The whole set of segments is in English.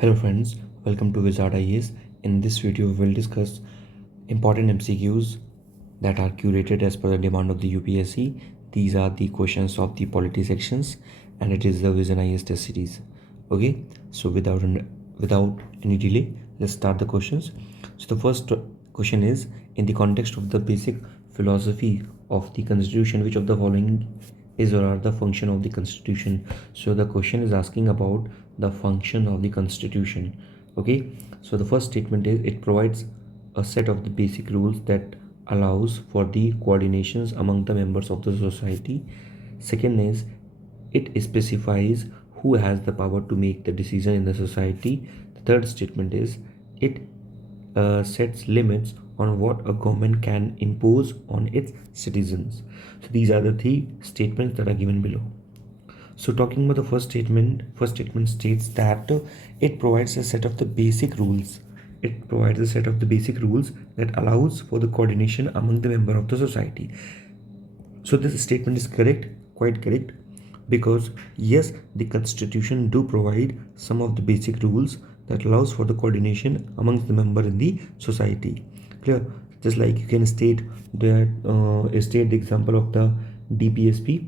Hello friends, welcome to Wizard IAS. In this video, we will discuss important MCQs that are curated as per the demand of the UPSC. These are the questions of the polity sections, and it is the Vision IAS test series. Okay, so without any delay, let's start the questions. So the first question is, in the context of the basic philosophy of the Constitution, which of the following is or are the function of the Constitution? So the question is asking about the function of the Constitution. Okay, so the first statement is, it provides a set of the basic rules that allows for the coordinations among the members of the society. Second is, it specifies who has the power to make the decision in the society. The third statement is, it sets limits on what a government can impose on its citizens. So these are the three statements that are given below. So talking about the first statement states that it provides a set of the basic rules. It provides a set of the basic rules that allows for the coordination among the member of the society. So this statement is correct, quite correct, because yes, the Constitution do provide some of the basic rules that allows for the coordination amongst the member in the society. Clear? Just like you can state that state the example of the DPSP.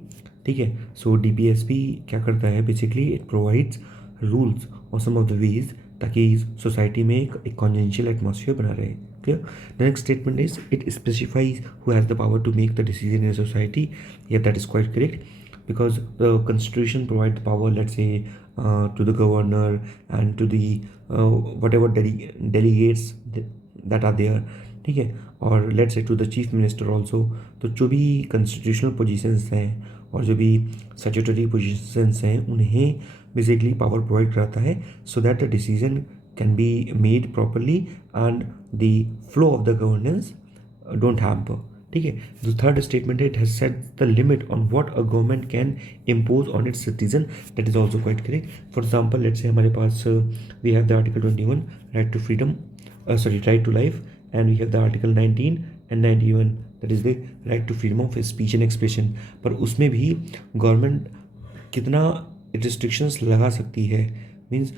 ठीक है, सो DPSP क्या करता है? Basically it provides rules और सम of the ways ताकि society में एक कॉन्जेंशियल atmosphere बना रहे. Clear? The next statement is, it specifies who has the power to make the decision in a society. Yeah, that is quite correct, because the Constitution provides the power, let's say, to the governor and to the whatever delegates that are there. ठीक है, और let's say to the chief minister also. तो जो भी constitutional positions हैं और जो भी स्टैट्यूटरी पोजीशंस हैं उन्हें बेसिकली पावर प्रोवाइड कराता है, so that the decision can be made properly and the flow of the governance don't hamper. ठीक है. The third statement, it has set the limit on what a government can impose on its citizen. That is also quite correct. For example, let's say हमारे पास we have the article 21, right to freedom, right to life, and we have the article 19 and 91, that is the right to freedom of speech and expression. पर उसमें भी government कितना restrictions लगा सकती है, means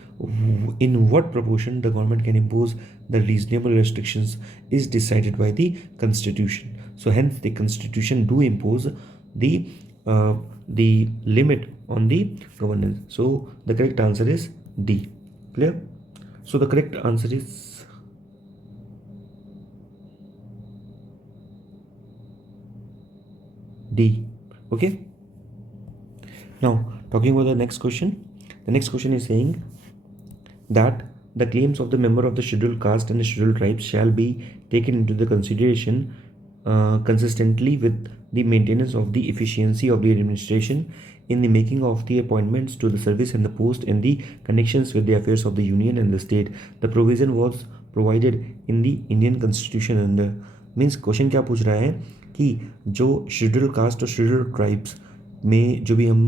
in what proportion the government can impose the reasonable restrictions is decided by the Constitution. So hence the Constitution do impose the limit on the governance. So the correct answer is D. Clear? So the correct answer is D. Okay. Now talking about the next question. The next question is saying that the claims of the member of the scheduled caste and the scheduled tribes shall be taken into the consideration consistently with the maintenance of the efficiency of the administration in the making of the appointments to the service and the post in the connections with the affairs of the union and the state. The provision was provided in the Indian Constitution under. Means question क्या पूछ रहा है कि जो schedule caste और schedule tribes में जो भी हम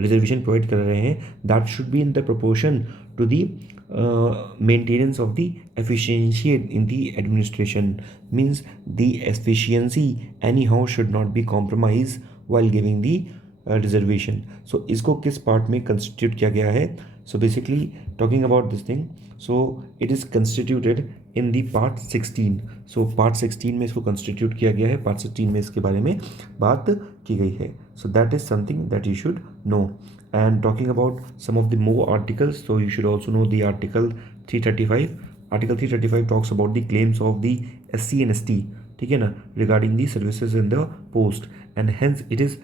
रिजर्वेशन प्रोवाइड कर रहे हैं, that should be in the proportion to the maintenance of the efficiency in the administration. Means the efficiency anyhow should not be compromise while giving the reservation. So इसको किस part में constitute किया गया है? So basically talking about this thing, so it is constituted in the part 16. So part 16 में इसको constitute किया गया है, पार्ट 16 में इसके बारे में बात की गई है. So that is something that you should know. And talking about some of the more articles, so you should also know the article 335. Article 335 talks about the claims of the SC and ST. ठीक है ना, regarding the services in the post, and hence it is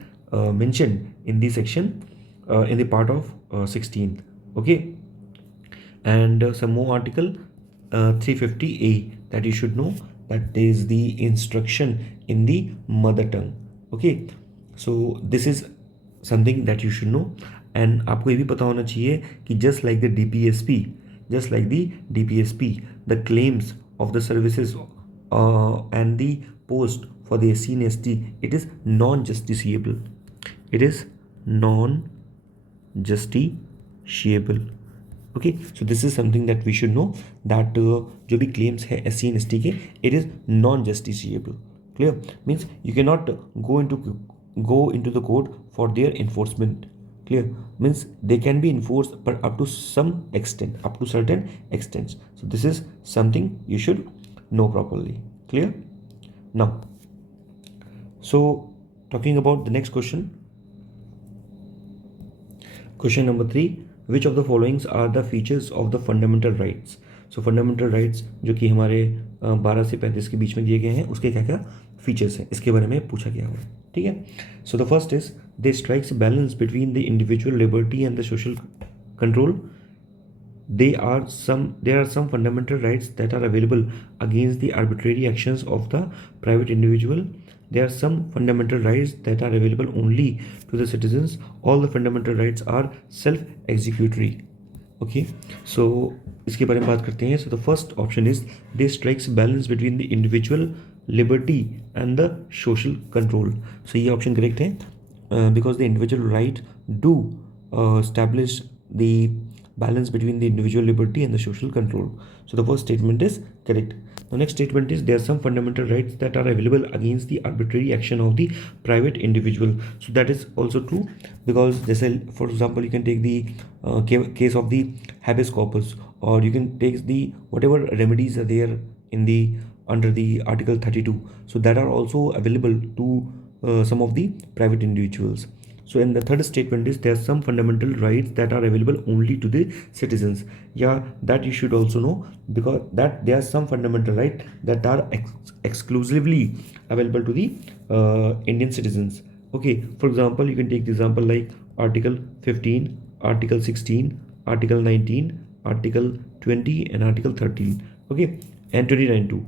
mentioned in the section in the part of 16th. Okay. And some more article 350A that you should know, that is the instruction in the mother tongue. Okay, so this is something that you should know. And आपको ये भी पता होना चाहिए कि just like the DPSP, the claims of the services and the post for the SC and ST, it is non-justiciable. It is non-justiciable. Okay, so this is something that we should know, that जो भी claims है SC and ST के, it is non-justiciable. Clear? Means you cannot go into the court for their enforcement. Clear? Means they can be enforced, but up to some extent, up to certain extents. So this is something you should know properly. Clear? Now, so talking about the next question. Question number 3, which of the followings are the features of the fundamental rights? So fundamental rights जो कि हमारे 12 से 35 के बीच में दिए गए हैं, उसके क्या क्या फीचर्स हैं, इसके बारे में पूछा गया हुआ है. ठीक है. So the first is they strikes balance between the individual liberty and the social control. There are some fundamental rights that are available against the arbitrary actions of the private individual. There are some fundamental rights that are available only to the citizens. All the fundamental rights are self-executory. Okay, so इसके बारे में बात करते हैं. So the first option is they strikes balance between the individual liberty and the social control. So ये option correct है, because the individual right do establish the balance between the individual liberty and the social control. So the first statement is correct. The next statement is there are some fundamental rights that are available against the arbitrary action of the private individual. So that is also true, because जैसे for example you can take the case of the habeas corpus, or you can take the whatever remedies are there in the under the article 32. So that are also available to some of the private individuals. So in the third statement is there are some fundamental rights that are available only to the citizens. Yeah, that you should also know, because that there are some fundamental rights that are exclusively available to the Indian citizens. Okay, for example, you can take the example like Article 15, Article 16, Article 19, Article 20, and Article 13. Okay, and 29 too.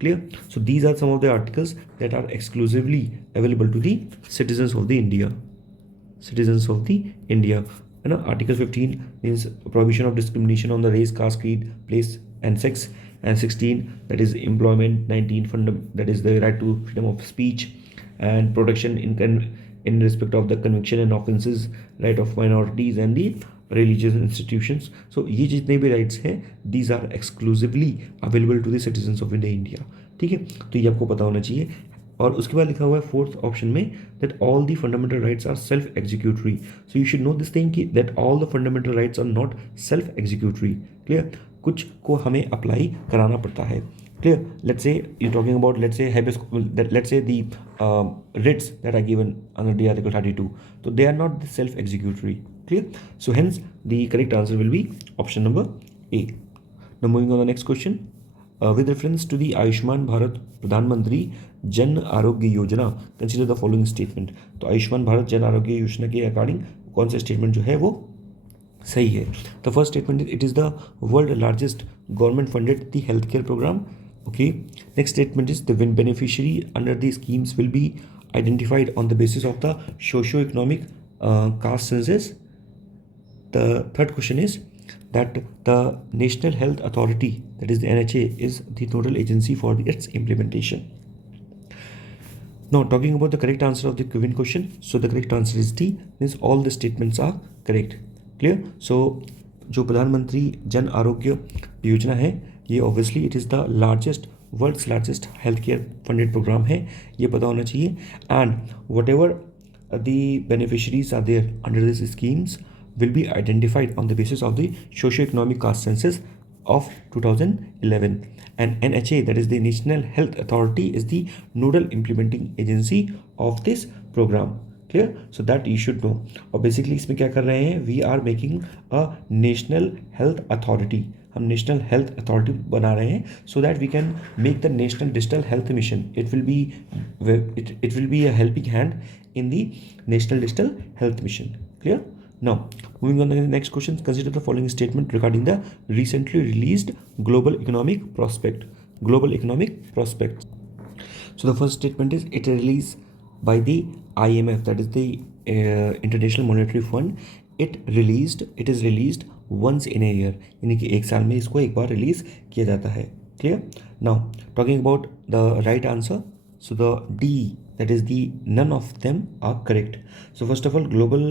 Clear? So these are some of the articles that are exclusively available to the citizens of the India. Article 15 means prohibition of discrimination on the race, caste, creed, place and sex, and 16 that is employment, 19 that is the right to freedom of speech, and protection in respect of the conviction and offenses, right of minorities and the religious institutions. So ये जितने भी rights हैं, these are exclusively available to the citizens of India. ठीक है, तो ये आपको पता होना चाहिए. और उसके बाद लिखा हुआ है फोर्थ ऑप्शन में that all the fundamental rights are self executory. So you should know this thing कि that all the fundamental rights are not self executory. Clear? कुछ को हमें अप्लाई कराना पड़ता है. Clear? Let's say you talking about let's say habeas, let's say the writs that are given under the article 32, so they are not self executory. Clear? So hence the correct answer will be option number A. Now moving on to the next question. With reference to the Ayushman Bharat प्रधानमंत्री Jan Arogya Yojana, consider the following statement. तो आयुष्मान भारत जन आरोग्य योजना के according कौन सा statement जो है वो सही है? The first statement is it is the world largest government funded the health care program. Okay. Next statement is the beneficiary under these schemes will be identified on the basis of the socio-economic caste census. The third question is that the National Health Authority, that is the NHA, is the nodal agency for its implementation. Now talking about the correct answer of the given question, so the correct answer is D, means all the statements are correct. Clear? So जो प्रधानमंत्री जन आरोग्य योजना है, ये obviously it is the largest world's largest health care funded program है, ये पता होना चाहिए. And whatever the beneficiaries are there under this schemes will be identified on the basis of the socio-economic caste census of 2011, and NHA, that is the National Health Authority, is the nodal implementing agency of this program. Clear? So that you should know. और basically इसमें क्या कर रहे हैं, we are making a national health authority. हम national health authority बना रहे हैं so that we can make the national digital health mission. It will be a helping hand in the national digital health mission. Clear? Now, moving on to the next question, consider the following statement regarding the recently released global economic prospect. Global economic prospect. So the first statement is it released by the IMF, that is the International Monetary Fund. It is released once in a year, यानी कि एक साल में इसको एक बार release किया जाता है. Clear? Now talking about the right answer, so the D, that is the none of them are correct. So first of all, global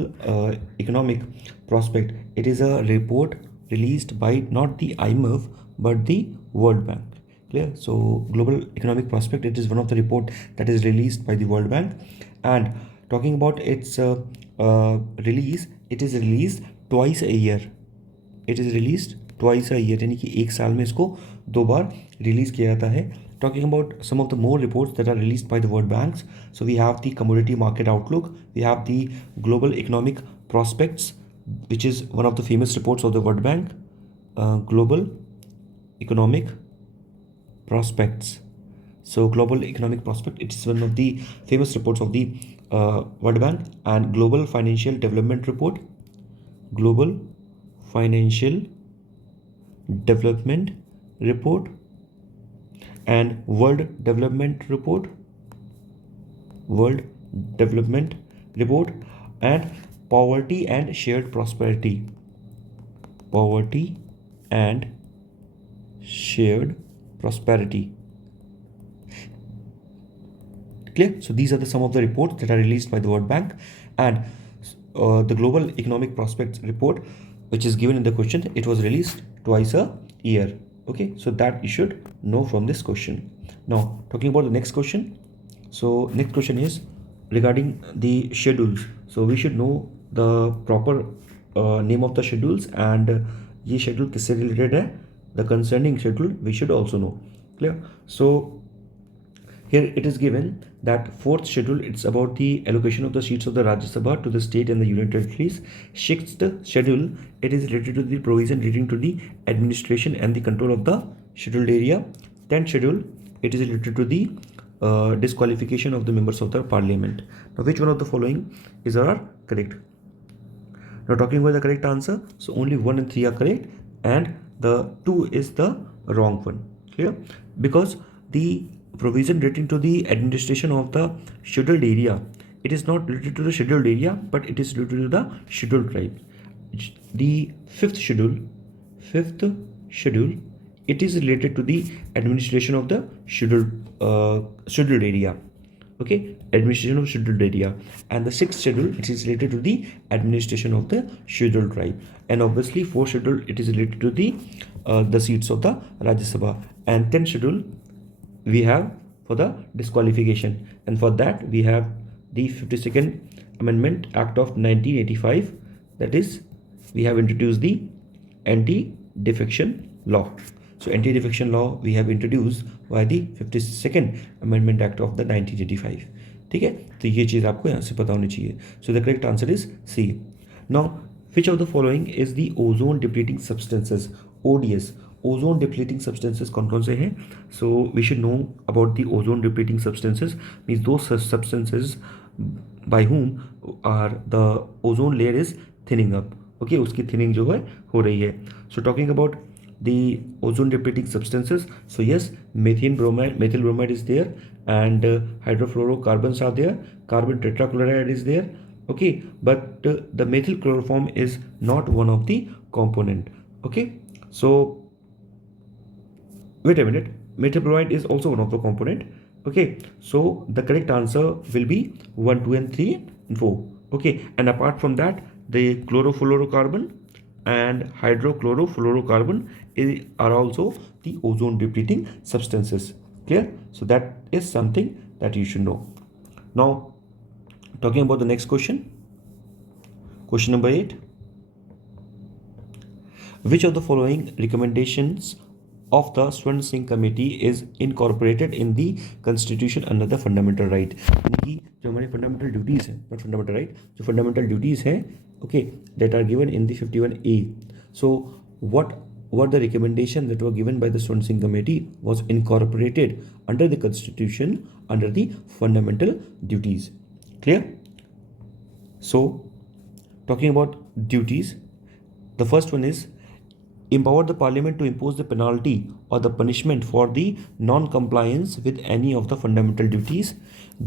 economic prospect, it is a report released by not the IMF but the World Bank. Clear? So global economic prospect, it is one of the report that is released by the World Bank. And talking about its release, it is release twice a year. It is release twice a year, यानी कि एक साल में इसको 2 बार release किया जाता है. Talking about some of the more reports that are released by the World Banks. So we have the Commodity Market Outlook, we have the Global Economic Prospects, which is one of the famous reports of the World Bank. Global Economic Prospects. So Global Economic Prospect, it is one of the famous reports of the World Bank. And Global Financial Development Report, Global Financial Development Report, and World Development Report, World Development Report, and Poverty and Shared Prosperity, Poverty and Shared Prosperity. Clear? So these are some of the reports that are released by the World Bank. And the Global Economic Prospects report, which is given in the question, it was released twice a year. Okay, so that you should know from this question. Now talking about the next question. So next question is regarding the schedules. So we should know the proper name of the schedules, and ये schedule किससे related है, the concerning schedule we should also know. Clear? So here it is given that fourth schedule, it's about the allocation of the seats of the Rajya Sabha to the state and the union territories. Sixth schedule, it is related to the provision relating to the administration and the control of the scheduled area. 10th schedule, it is related to the disqualification of the members of the parliament. Now which one of the following is are correct? Now talking about the correct answer, so only 1 and 3 are correct, and the 2 is the wrong one. Clear? Because the provision relating to the administration of the scheduled area, it is not related to the scheduled area, but it is related to the scheduled tribe. The fifth schedule, it is related to the administration of the scheduled area. Okay, administration of scheduled area. And the sixth schedule, it is related to the administration of the scheduled tribe. And obviously fourth schedule, it is related to the seats of the Rajya Sabha. And 10th schedule we have for the disqualification, and for that we have the 52nd Amendment Act of 1985, that is we have introduced the anti-defection law. So anti-defection law we have introduced by the 52nd Amendment Act of the 1985. ठीक है, तो ये चीज़ आपको यहाँ से पता होनी चाहिए. So the correct answer is C. Now which of the following is the ozone depleting substances, ODS? Ozone depleting substances कौन कौन से हैं? So we should know about the ozone depleting substances, means those substances by whom are the ozone layer is thinning up. Okay, उसकी thinning जो है हो रही है. So talking about the ozone depleting substances, so yes, methyl bromide is there, and hydrofluorocarbons are there, carbon tetrachloride is there. Okay, but the methyl chloroform is not one of the component. Okay, so wait a minute, methyl bromide is also one of the component. Okay, so the correct answer will be 1, 2 and 3 and 4. Okay, and apart from that, the chlorofluorocarbon and hydrochlorofluorocarbon are also the ozone depleting substances. Clear? So that is something that you should know. Now talking about the next question, question number 8. Which of the following recommendations of the Swan Singh Committee is incorporated in the Constitution under the fundamental right? यानी कि जो हमारे fundamental duties हैं, not fundamental right, जो fundamental duties हैं, okay, that are given in the 51A. So what were the recommendations that were given by the Swan Singh Committee was incorporated under the Constitution under the fundamental duties? Clear? So talking about duties, the first one is empower the parliament to impose the penalty or the punishment for the non-compliance with any of the fundamental duties.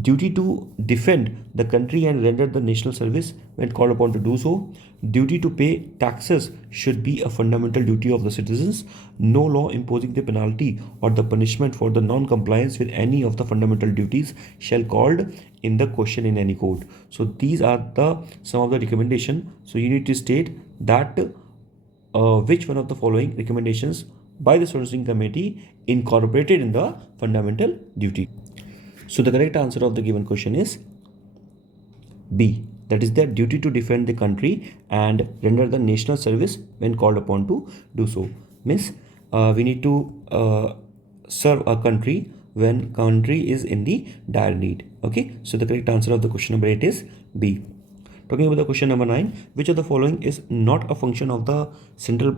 Duty to defend the country and render the national service when called upon to do so. Duty to pay taxes should be a fundamental duty of the citizens. No law imposing the penalty or the punishment for the non-compliance with any of the fundamental duties shall called in the question in any court. So these are some of the recommendation. So you need to state that which one of the following recommendations by the Swan Singh Committee incorporated in the fundamental duty. So the correct answer of the given question is B. that is their duty to defend the country and render the national service when called upon to do so. Means we need to serve a country when country is in the dire need. Okay, so the correct answer of the question number 8 is B. Talking about the question number 9, which of the following is not a function of the Central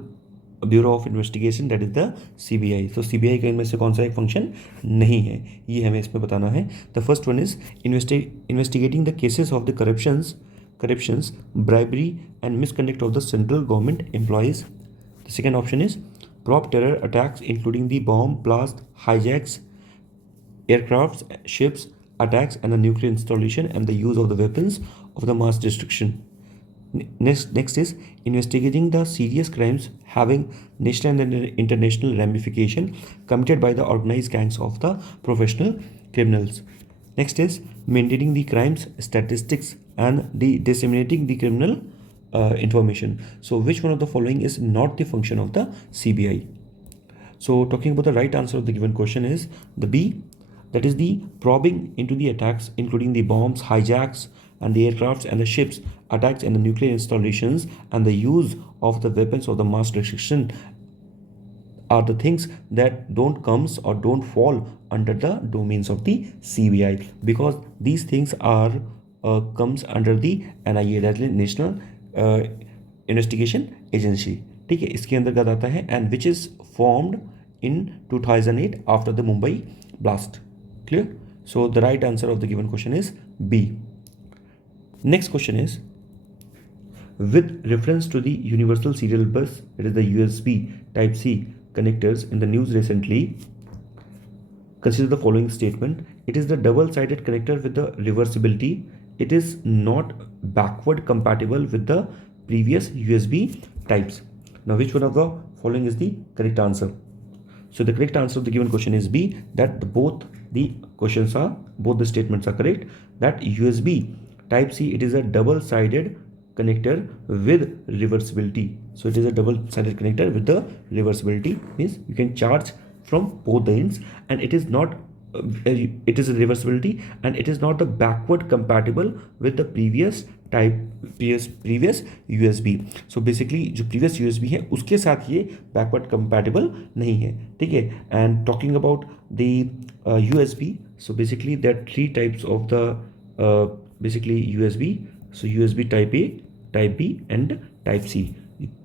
bureau of investigation, that is the CBI. तो CBI का इनमें से कौन सा एक function नहीं है, ये हमें इसमें बताना है. The first one is investigating the cases of the corruptions, bribery and misconduct of the central government employees. The second option is prop terror attacks including the bomb blast, hijacks, aircrafts, ships attacks and the nuclear installation and the use of the weapons of the mass destruction. Next is investigating the serious crimes having national and international ramification committed by the organized gangs of the professional criminals. Next is maintaining the crimes statistics and disseminating the criminal information. So which one of the following is not the function of the CBI? So talking about the right answer of the given question is the B, that is the probing into the attacks including the bombs, hijacks and the aircrafts and the ships attacks and the nuclear installations and the use of the weapons of the mass destruction are the things that don't comes or don't fall under the domains of the CBI, because these things are comes under the NIA, that is National Investigation Agency. ठीक है, इसके अंतर्गत आता है and which is formed in 2008 after the Mumbai blast. Clear? So the right answer of the given question is B. Next question is, with reference to the universal serial bus, it is the USB type C connectors in the news recently, consider the following statement. It is the double-sided connector with the reversibility. It is not backward compatible with the previous USB types. Now which one of the following is the correct answer? So the correct answer of the given question is B, that both the statements are correct. That USB type C, it is a double-sided connector with reversibility. So it is a double-sided connector with the reversibility, means you can charge from both the ends, and it is not it is a reversibility and it is not the backward compatible with the previous USB. So basically जो previous USB है उसके साथ ये backward compatible नहीं है. ठीक है, and talking about the USB, so basically there are three types of the basically USB. So USB type A, type B and type C.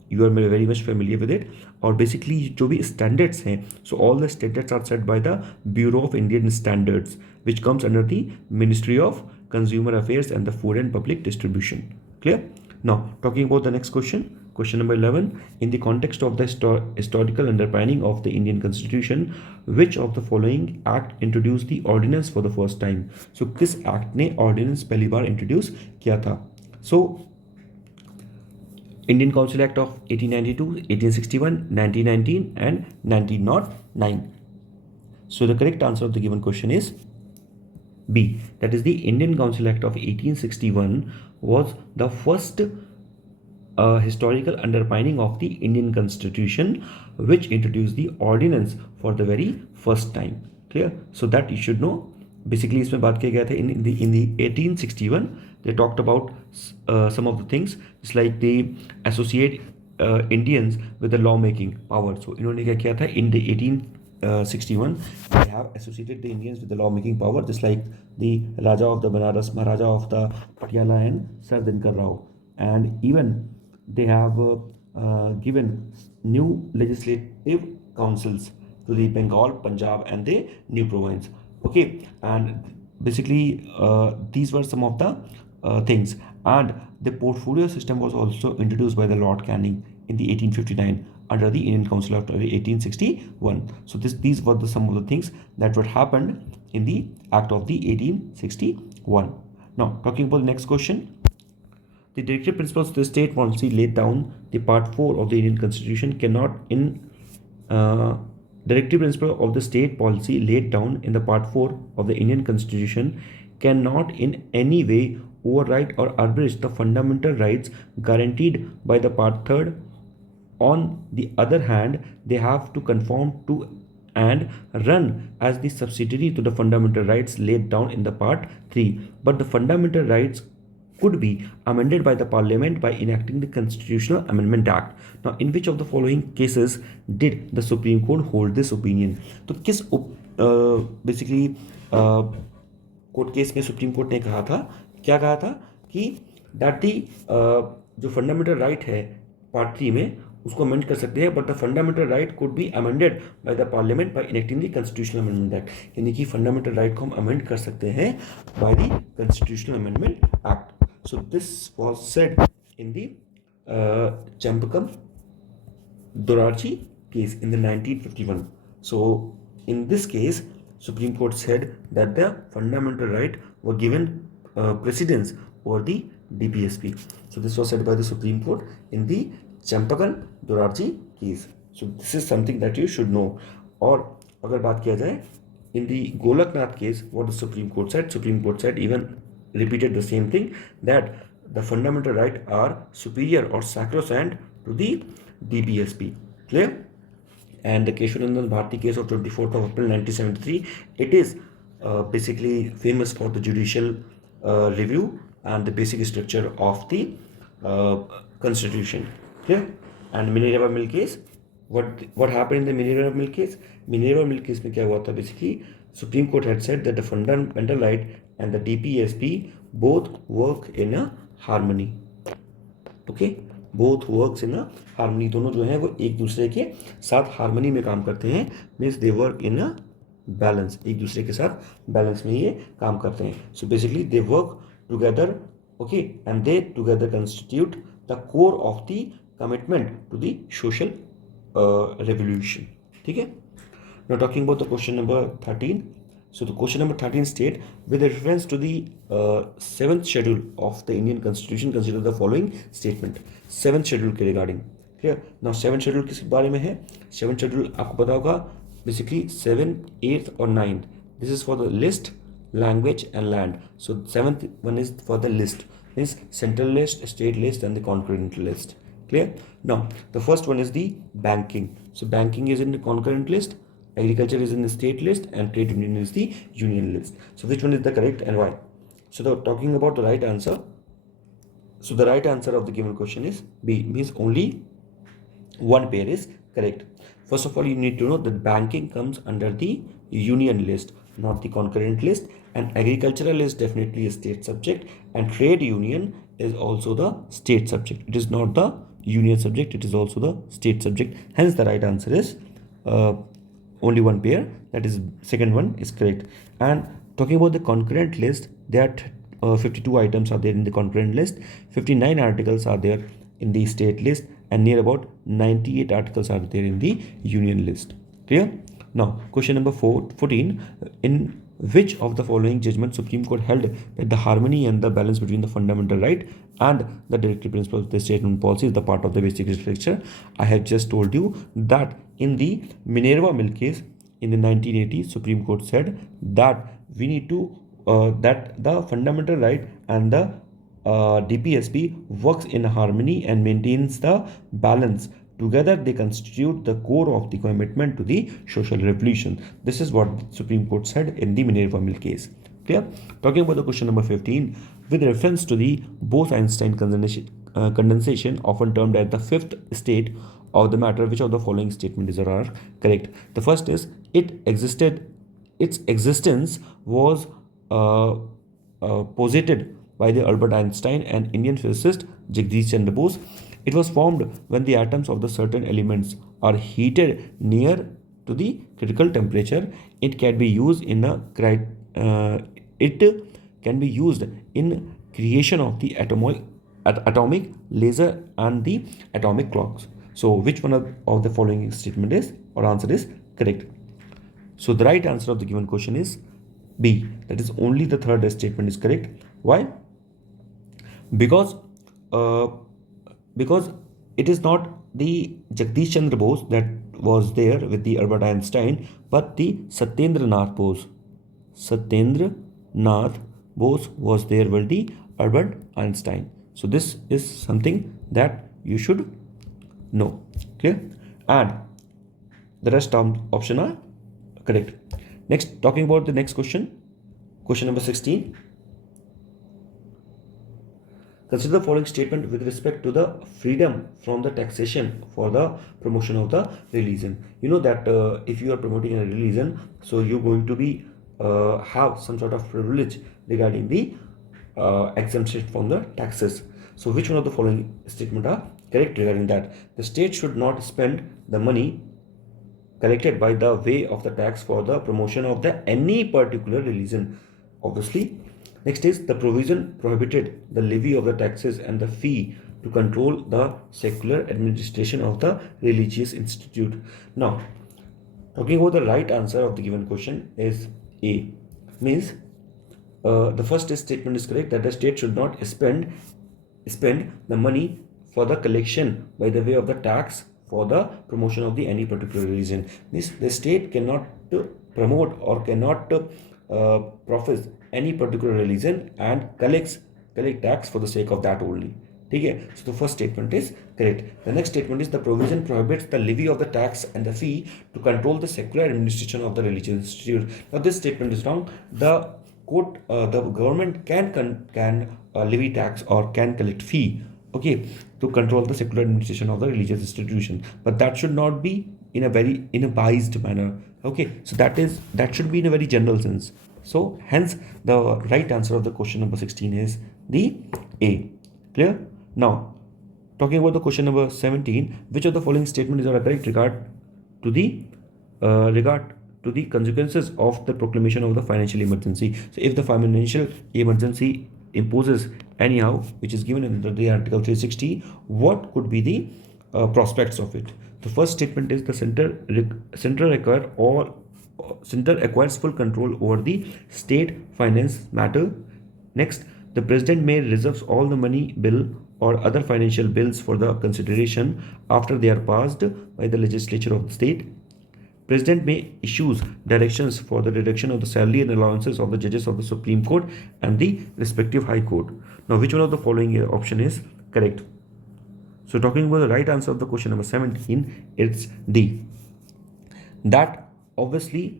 You are very much familiar with it. और basically जो भी standards हैं, so all the standards are set by the Bureau of Indian Standards, which comes under the Ministry of Consumer Affairs and the Food and Public Distribution. Clear? Now talking about the next question, question number 11. In the context of the historical underpinning of the Indian Constitution, which of the following act introduced the ordinance for the first time? So किस act ने ordinance पहली बार introduce किया था? So Indian Council Act of 1892, 1861, 1919 and 1909. So the correct answer of the given question is B, that is the Indian Council Act of 1861 was the first historical underpinning of the Indian Constitution, which introduced the ordinance for the very first time. Clear? So that you should know. Basically इसमें बात किया गया था in the 1861 they talked about some of the things, just like they associate Indians with the law making power. So इन्होंने क्या किया था in the 1861 they have associated the Indians with the law making power, just like the Raja of the Banaras, Maharaja of the Patiala and Sir Dinkar Rao, and even they have given new legislative councils to the Bengal, Punjab and the new province. Okay, and basically these were some of the things, and the portfolio system was also introduced by the Lord Canning in the 1859 under the Indian Council Act of 1861. So these were some of the things that were happened in the Act of the 1861. Now talking about the next question, the directive principles of the state policy laid down the part 4 of the Indian Constitution cannot in directive principle of the state policy laid down in the part 4 of the Indian Constitution cannot in any way override or abridge the fundamental rights guaranteed by the part 3rd. On the other hand, they have to conform to and run as the subsidiary to the fundamental rights laid down in the part 3. But the fundamental rights could be amended by the parliament by enacting the Constitutional Amendment Act. Now, in which of the following cases did the Supreme Court hold this opinion? तो किस basically court case में supreme court ने कहा था, क्या कहा था कि दैट दी जो फंडामेंटल राइट है पार्ट 3 में उसको अमेंड कर सकते हैं, but the fundamental right could be amended by the parliament by enacting the constitutional amendment act, यानी कि फंडामेंटल राइट को हम अमेंड कर सकते हैं by the constitutional amendment act. So this was said in the Champakam Dorarchi case in the 1951. So in this case, Supreme Court said that the fundamental right were given precedence over the DPSP. So this was said by the Supreme Court in the Champakan Dorarchi case. So this is something that you should know. और अगर बात किया जाए in the Golaknath case, what the Supreme Court said? Supreme Court said, even repeated the same thing, that the fundamental rights are superior or sacrosanct to the DPSP. Clear? And the Keshavanandan Bharti case of 24th of April 1973, it is basically famous for the judicial review and the basic structure of the constitution. Clear? And Minerva Mill case, what happened in the Minerva Mill case? Minerva Mill case में क्या हुआ था? Basically, Supreme Court had said that the fundamental right and the DPSP both work in a harmony. Okay? Both works in a harmony, दोनों जो हैं वो एक दूसरे के साथ हार्मनी में काम करते हैं, means they work in a balance, एक दूसरे के साथ बैलेंस में ये काम करते हैं. So basically they work together, okay, and they together constitute the core of the commitment to the social revolution. ठीक है. Now talking about the question number 13. So the question number 13 state, with reference to the 7th schedule of the Indian Constitution, consider the following statement. 7th schedule के regarding. Clear? Now 7th schedule किस बारे में है? 7th schedule आपको पता होगा basically 7th, 8th और 9th. This is for the list, language and land. So 7th one is for the list. Means central list, state list and the concurrent list. Clear? Now the first one is the banking. So banking is in the concurrent list. Agriculture is in the state list and trade union is the union list. So which one is the correct and why? So talking about the right answer. So the right answer of the given question is B, means only one pair is correct. First of all, you need to know that banking comes under the union list, not the concurrent list, and agricultural is definitely a state subject, and trade union is also the state subject. It is not the union subject, it is also the state subject. Hence the right answer is only one pair, that is second one is correct. And talking about the concurrent list, there are 52 items are there in the concurrent list, 59 articles are there in the state list, and near about 98 articles are there in the union list. Clear? Now question number 14, in which of the following judgment Supreme Court held that the harmony and the balance between the fundamental right and the directive principles of the statement policy is the part of the basic structure? I have just told you that in the Minerva Mill case in the 1980, Supreme Court said that we need to that the fundamental right and the DPSP works in harmony and maintains the balance. Together they constitute the core of the commitment to the social revolution. This is what the Supreme Court said in the Minerva Mill case. Clear? Talking about the question number 15, with reference to the Bose-Einstein condensation, often termed as the fifth state of the matter, which of the following statements are correct? The first is its existence was posited by the Albert Einstein and Indian physicist Jagdish Chandra Bose. It was formed when the atoms of the certain elements are heated near to the critical temperature. It can be used in creation of the atomic laser and the atomic clocks. So which one of the following statement is or answer is correct? So the right answer of the given question is B. That is only the third statement is correct. Why? Because it is not the Jagdish Chandra Bose that was there with the Albert Einstein, but the Satyendra Nath Bose. Satyendra Nath Bose was there with the Albert Einstein. So this is something that you should know. Clear? And the rest of option are correct. Next, talking about the next question, question number 16. Consider the following statement with respect to the freedom from the taxation for the promotion of the religion. You know that if you are promoting a religion, so you're going to be have some sort of privilege regarding the exemption from the taxes. So which one of the following statement are correct regarding that? The state should not spend the money collected by the way of the tax for the promotion of the any particular religion, obviously. Next is the provision prohibited the levy of the taxes and the fee to control the secular administration of the religious institute. Now, talking about the right answer of the given question is A. Means the first statement is correct, that the state should not spend the money for the collection by the way of the tax for the promotion of the any particular religion. This the state cannot promote or cannot profess any particular religion and collect tax for the sake of that only. Okay, so the first statement is correct. The next statement is the provision prohibits the levy of the tax and the fee to control the secular administration of the religious institute. Now this statement is wrong. The government can levy tax or can collect fee, okay, to control the secular administration of the religious institution, but that should not be in a biased manner. Okay, so that should be in a very general sense. So hence the right answer of the question number 16 is the A. Clear? Now, talking about the question number 17, which of the following statements are correct to the regard to the consequences of the proclamation of the financial emergency? So if the financial emergency imposes anyhow, which is given in the article 360, what could be the prospects of it? The first statement is the center acquires full control over the state finance matter. Next, the president may reserve all the money bill or other financial bills for the consideration after they are passed by the legislature of the state. President may issue directions for the reduction of the salary and allowances of the judges of the Supreme Court and the respective High Court. Now, which one of the following option is correct? So, talking about the right answer of the question number 17, it's D. That obviously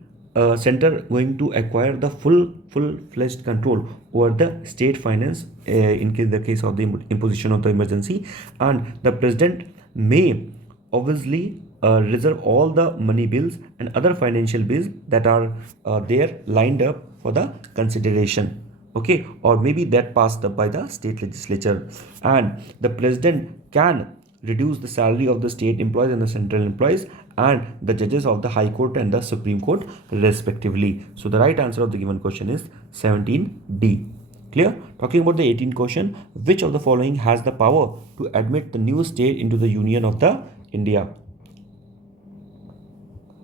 center going to acquire the full-fledged control over the state finance in the case of the imposition of the emergency, and the president may obviously reserve all the money bills and other financial bills that are there lined up for the consideration, okay, or maybe that passed up by the state legislature, and the president can reduce the salary of the state employees and the central employees and the judges of the High Court and the Supreme Court respectively. So the right answer of the given question is 17D. Clear? Talking about the 18th question, which of the following has the power to admit the new state into the Union of the India?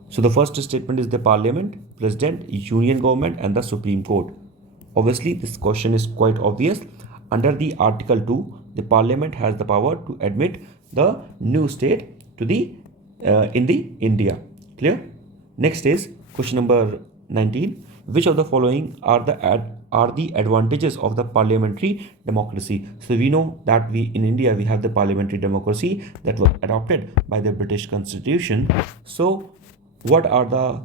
So the first statement is the Parliament, President, Union Government and the Supreme Court. Obviously, this question is quite obvious. Under the Article 2, the Parliament has the power to admit the new state to the in the India. Clear? Next is question number 19. Which of the following are the advantages of the parliamentary democracy? So we know that in India we have the parliamentary democracy that was adopted by the British Constitution. So what are the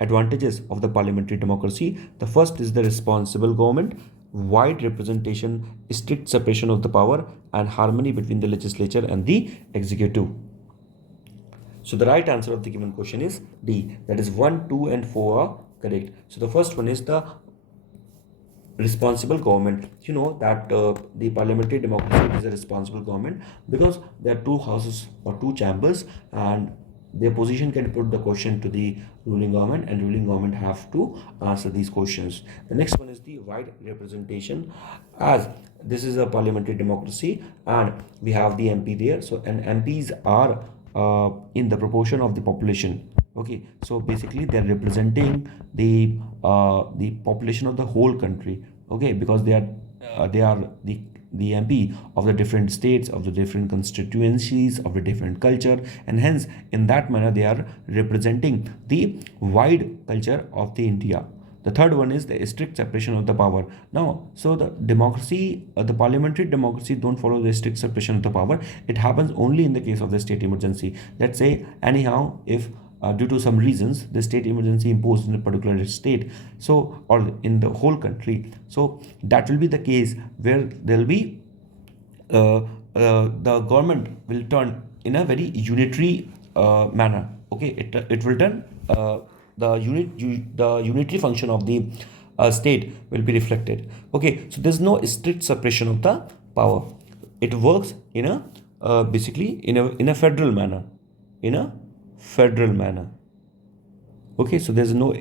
advantages of the parliamentary democracy? The first is the responsible government, wide representation, strict separation of the power, and harmony between the legislature and the executive. So the right answer of the given question is D. That is 1, 2 and 4 are correct. So the first one is the responsible government. You know that the parliamentary democracy is a responsible government because there are two houses or two chambers, and the opposition can put the question to the ruling government and ruling government have to answer these questions. The next one is the wide representation, as this is a parliamentary democracy and we have the MP there. So and MPs are in the proportion of the population. Okay, so basically they are representing the population of the whole country. Okay, because they are the MP of the different states, of the different constituencies, of the different culture, and hence in that manner they are representing the wide culture of the India. The third one is the strict separation of the power. Now, so the democracy, the parliamentary democracy don't follow the strict separation of the power. It happens only in the case of the state emergency. Let's say anyhow, if due to some reasons, the state emergency imposed in a particular state, so or in the whole country, so that will be the case where there will be uh, the government will turn in a very unitary manner. Okay, it will turn the unitary function of the state will be reflected. Okay, so there's no strict separation of the power. It works in a basically in a federal manner, in a federal manner. Okay, so there's no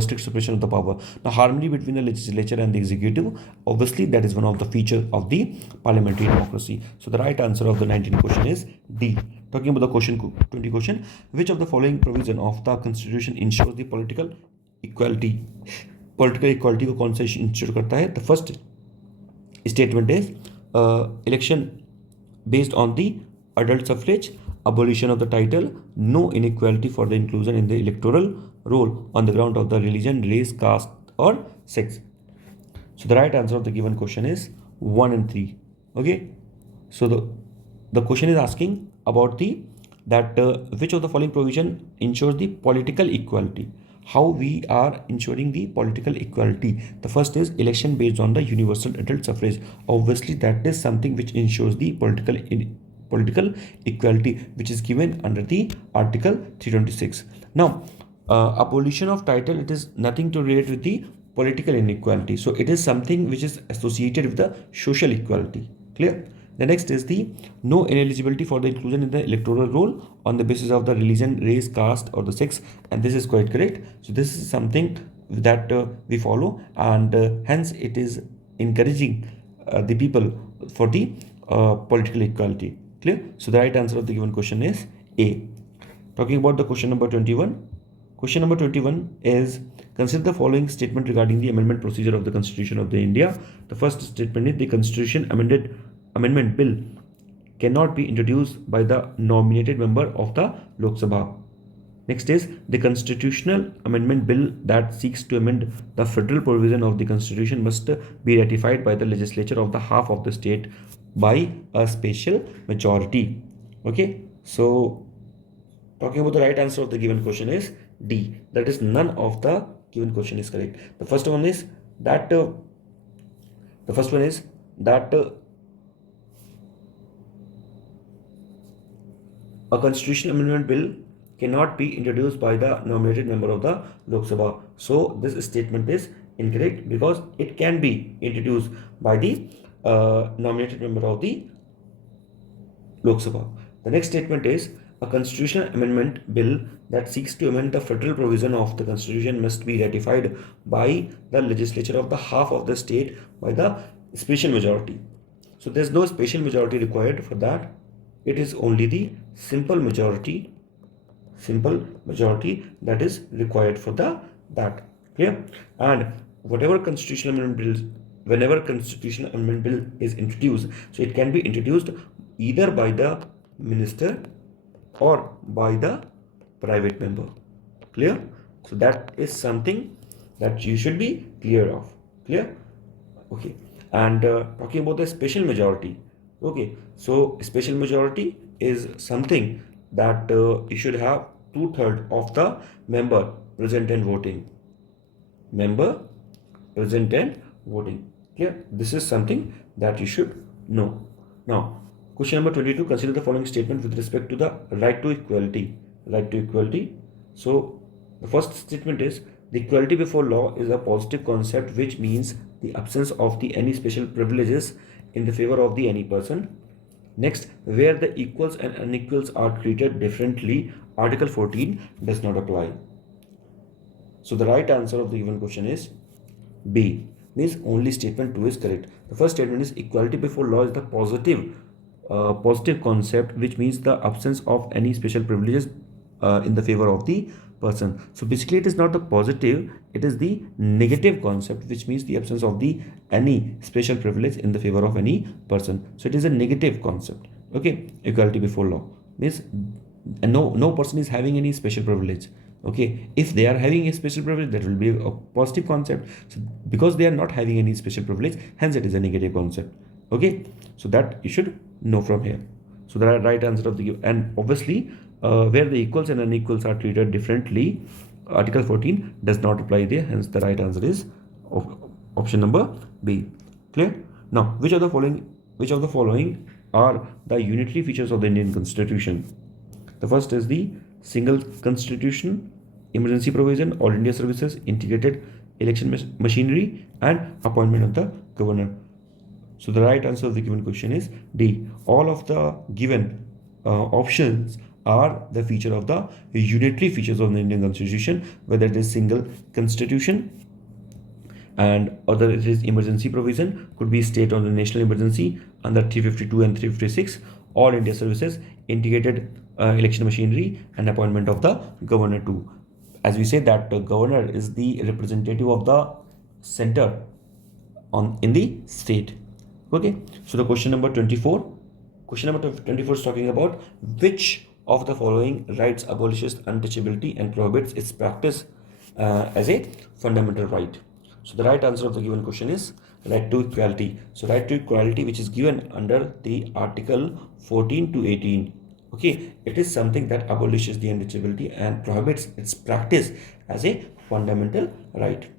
strict separation of the power. Now, harmony between the legislature and the executive, obviously, that is one of the features of the parliamentary democracy. So, the right answer of the 19th question is D. Talking about the question 20 question, which of the following provision of the constitution ensures the political equality? Political equality को कौन सा ensure करता है? The first statement is election based on the adult suffrage, abolition of the title, no inequality for the inclusion in the electoral roll on the ground of the religion, race, caste, or sex. So the right answer of the given question is 1 and 3. Okay. So the question is asking about the which of the following provision ensures the political equality. How we are ensuring the political equality? The first is election based on the universal adult suffrage. Obviously, that is something which ensures the political equality, which is given under the Article 326. Now, abolition of title, it is nothing to relate with the political inequality. So it is something which is associated with the social equality. Clear? The next is the no ineligibility for the inclusion in the electoral roll on the basis of the religion, race, caste, or the sex, and this is quite correct. So this is something that we follow, and hence it is encouraging the people for the political equality. Clear? So the right answer of the given question is A. Talking about the question number 21. Question number 21 is, consider the following statement regarding the amendment procedure of the Constitution of the India. The first statement is, the Constitution Amendment Bill cannot be introduced by the nominated member of the Lok Sabha. Next is, the Constitutional Amendment Bill that seeks to amend the federal provision of the Constitution must be ratified by the legislature of the half of the state by a special majority. Okay, so talking about the right answer of the given question is D. That is, none of the given question is correct. The first one is that a constitutional amendment bill cannot be introduced by the nominated member of the Lok Sabha. So this statement is incorrect because it can be introduced by the nominated member of the Lok Sabha. The next statement is, a constitutional amendment bill that seeks to amend the federal provision of the Constitution must be ratified by the legislature of the half of the state by the special majority. So there's no special majority required for that. It is only the simple majority that is required for that. Clear? And whenever constitutional amendment bill is introduced, so it can be introduced either by the minister or by the private member. Clear? So that is something that you should be clear of. Clear? Okay. And talking about the special majority. Okay. So special majority is something that you should have 2/3 of the member present and voting. Member present and voting. Clear? This is something that you should know. Now, question number 22. Consider the following statement with respect to the right to equality. Right to equality. So, the first statement is, the equality before law is a positive concept which means the absence of the any special privileges in the favor of the any person. Next, where the equals and unequals are treated differently, Article 14 does not apply. So, the right answer of the given question is B. Means only statement 2 is correct. The first statement is, equality before law is the positive concept which means the absence of any special privileges in the favor of the person. So basically it is not the positive, it is the negative concept which means the absence of the any special privilege in the favor of any person. So it is a negative concept. Okay, equality before law means no person is having any special privilege. Okay, if they are having a special privilege, that will be a positive concept. So because they are not having any special privilege, hence it is a negative concept. Okay, so that you should know from here. So the right answer of the, and obviously where the equals and unequals are treated differently, Article 14 does not apply there. Hence, the right answer is option number B. Clear? Now, which of the following are the unitary features of the Indian Constitution? The first is the single constitution, emergency provision, all India services, integrated election machinery, and appointment of the governor. So the right answer of the given question is D. All of the given options are the feature of the unitary features of the Indian Constitution, whether it is single constitution and other it is emergency provision, could be state or the national emergency under 352 and 356, all India services, integrated election machinery, and appointment of the governor too. As we say that the governor is the representative of the center in the state. Okay, so the question number 24 is talking about which of the following rights abolishes untouchability and prohibits its practice as a fundamental right. So the right answer of the given question is right to equality. So right to equality, which is given under the Article 14 to 18. Okay, it is something that abolishes the untouchability and prohibits its practice as a fundamental right.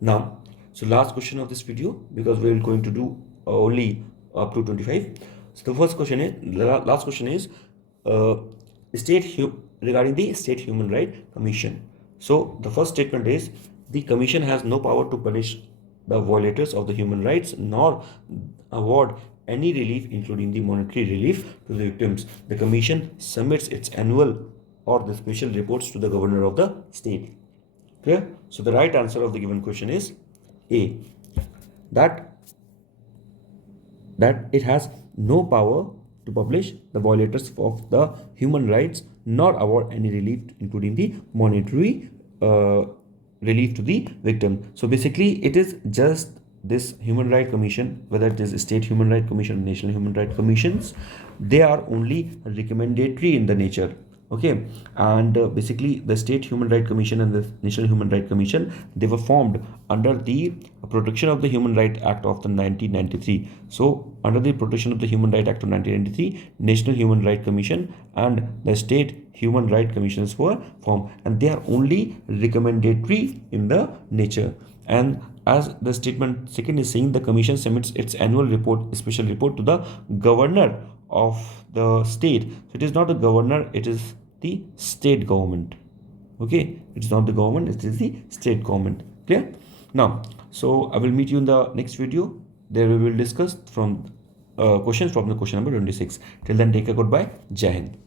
Now, so last question of this video, because we are going to do only up to 25. So the last question is regarding the State Human Right Commission. So the first statement is the commission has no power to punish the violators of the human rights nor award any relief, including the monetary relief, to the victims. The commission submits its annual or the special reports to the governor of the state. Clear? So the right answer of the given question is A. That it has no power to publish the violators of the human rights nor award any relief, including the monetary relief to the victim. So basically it is just this human right commission, whether it is state human right commission or national human right commissions, they are only recommendatory in the nature. Okay, and basically the State Human Right Commission and the National Human Right Commission, they were formed under the Protection of the Human Right Act of the 1993. So under the Protection of the Human Right Act of 1993, National Human Right Commission and the State Human Right Commissions were formed, and they are only recommendatory in the nature. And as the statement second is saying, the commission submits its annual report, special report, to the governor of the state. So it is not the governor, it is the state government. Okay, it's not the government, it is the state government. Clear? Now, so I will meet you in the next video. There we will discuss from questions from the question number 26. Till then, take a goodbye. Jai Hind.